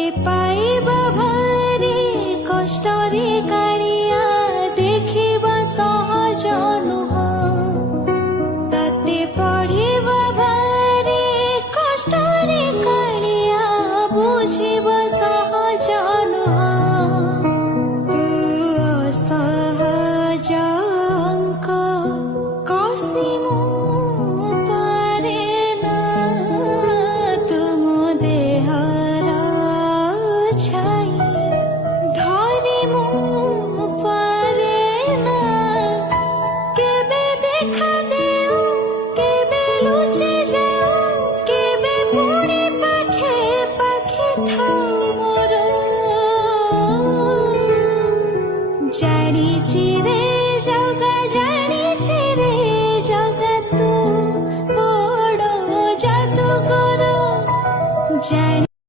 তাতে পাইবা ভারি কষ্টরে কাড়িয়া দেখিবা সহজ নুহ তাতে পড়িবা ভারি কষ্টরে কাড়িয়া বুঝিবা সহজ নুহ তু অসহজ অঙ্ক কষিমু পারে না তুম দেহর ছাই ধরিমু পারে না কেবে দেখা দেও কেবে লুচি যাও কেবে পুଣି পাখে পাখে থাও